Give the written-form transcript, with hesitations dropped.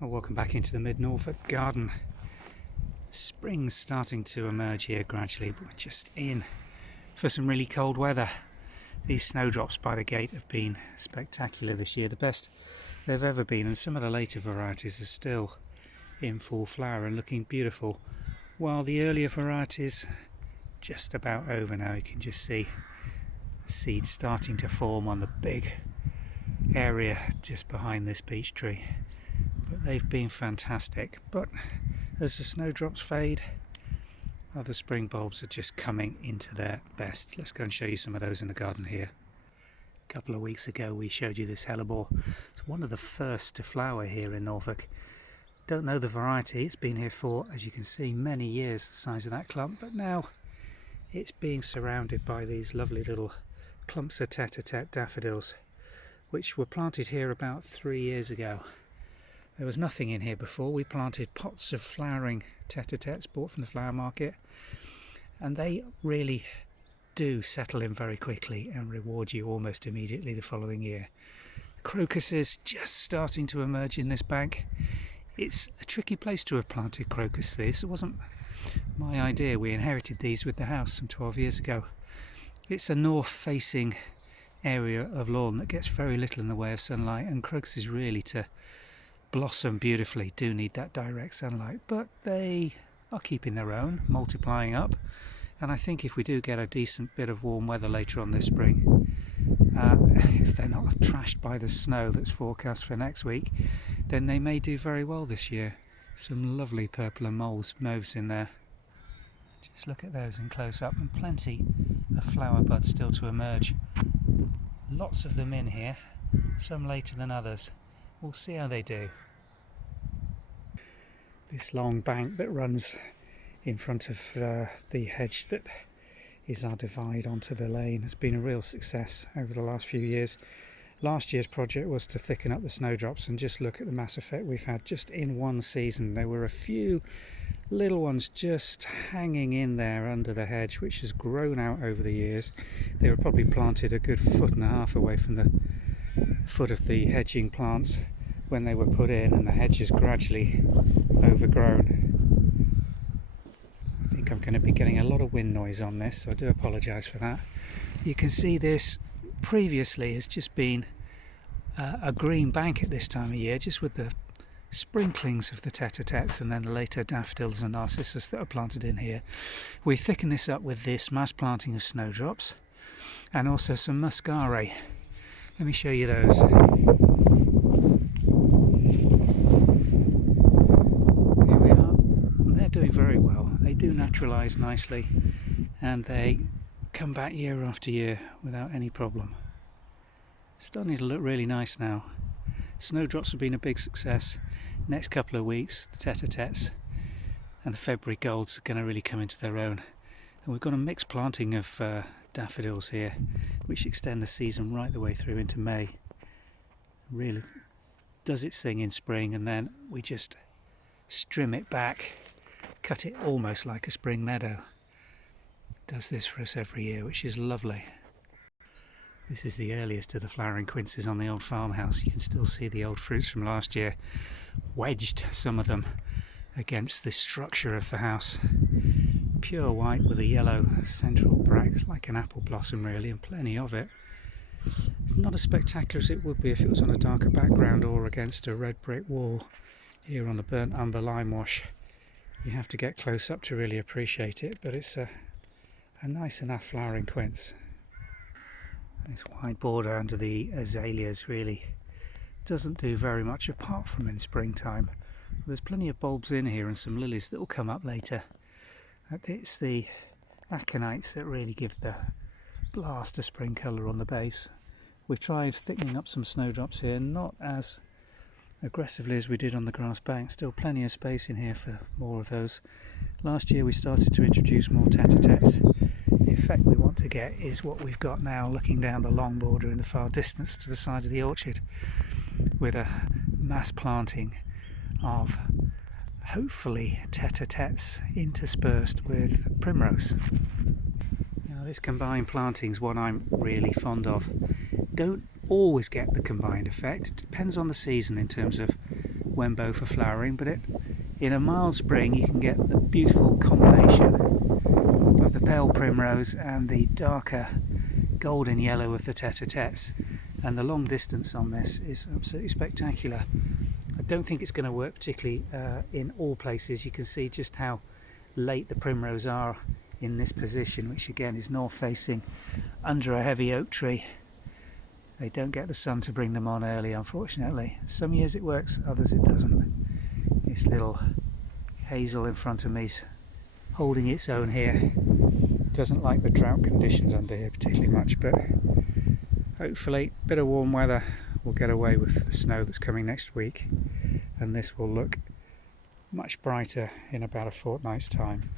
Well, welcome back into the mid-Norfolk garden. Spring's starting to emerge here gradually, but we're just in for some really cold weather. These snowdrops by the gate have been spectacular this year, the best they've ever been, and some of the later varieties are still in full flower and looking beautiful, while the earlier varieties just about over now. You can just see the seeds starting to form on the big area just behind this beech tree. But they've been fantastic. But as the snowdrops fade, other spring bulbs are just coming into their best. Let's go and show you some of those in the garden here. A couple of weeks ago we showed you this hellebore. It's one of the first to flower here in Norfolk. Don't know the variety. It's been here for, as you can see, many years, the size of that clump, but now it's being surrounded by these lovely little clumps of tete-a-tete daffodils, which were planted here about 3 years ago. There was nothing in here before. We planted pots of flowering tete-a-tetes bought from the flower market, and they really do settle in very quickly and reward you almost immediately the following year. Crocuses just starting to emerge in this bank. It's a tricky place to have planted crocus. This wasn't my idea. We inherited these with the house some 12 years ago. It's a north-facing area of lawn that gets very little in the way of sunlight, and crocuses really to blossom beautifully do need that direct sunlight, but they are keeping their own, multiplying up, and I think if we do get a decent bit of warm weather later on this spring, if they're not trashed by the snow that's forecast for next week, then they may do very well this year. Some lovely purple and mauves in there. Just look at those in close up, and plenty of flower buds still to emerge. Lots of them in here, some later than others. We'll see how they do. This long bank that runs in front of the hedge that is our divide onto the lane has been a real success over the last few years. Last year's project was to thicken up the snowdrops, and just look at the mass effect we've had just in one season. There were a few little ones just hanging in there under the hedge, which has grown out over the years. They were probably planted a good 1.5 foot away from the foot of the hedging plants when they were put in, and the hedge is gradually overgrown. I think I'm going to be getting a lot of wind noise on this, so I do apologise for that. You can see this previously has just been a green bank at this time of year, just with the sprinklings of the tete-a-tetes and then later daffodils and narcissus that are planted in here. We thicken this up with this mass planting of snowdrops and also some muscari. Let me show you those. Here we are. They're doing very well. They do naturalise nicely, and they come back year after year without any problem. Starting to look really nice now. Snowdrops have been a big success. Next couple of weeks, the tete-a-tetes and the February golds are going to really come into their own. And we've got a mixed planting of daffodils here, which extend the season right the way through into May. Really does its thing in spring, and then we just trim it back, cut it almost like a spring meadow. Does this for us every year, which is lovely. This is the earliest of the flowering quinces on the old farmhouse. You can still see the old fruits from last year, wedged, some of them, against the structure of the house. Pure white with a yellow central bracts, like an apple blossom really, and plenty of it. It's not as spectacular as it would be if it was on a darker background or against a red brick wall. Here on the burnt umber lime wash, you have to get close up to really appreciate it, but it's a nice enough flowering quince. This wide border under the azaleas really doesn't do very much apart from in springtime. There's plenty of bulbs in here and some lilies that will come up later. It's the aconites that really give the blast of spring colour on the base. We've tried thickening up some snowdrops here, not as aggressively as we did on the grass bank. Still plenty of space in here for more of those. Last year we started to introduce more tete-a-tetes. The effect we want to get is what we've got now, looking down the long border in the far distance to the side of the orchard, with a mass planting of hopefully tete-a-tetes interspersed with primrose. Now this combined planting is what I'm really fond of. Don't always get the combined effect. It depends on the season in terms of Wembo for flowering, but in a mild spring you can get the beautiful combination of the pale primrose and the darker golden yellow of the tete-a-tetes, and the long distance on this is absolutely spectacular. I don't think it's going to work particularly in all places. You can see just how late the primrose are in this position, which again is north facing under a heavy oak tree. They don't get the sun to bring them on early, unfortunately. Some years it works, others it doesn't. This little hazel in front of me's holding its own here. Doesn't like the drought conditions under here particularly much, but hopefully a bit of warm weather will get away with the snow that's coming next week, and this will look much brighter in about a fortnight's time.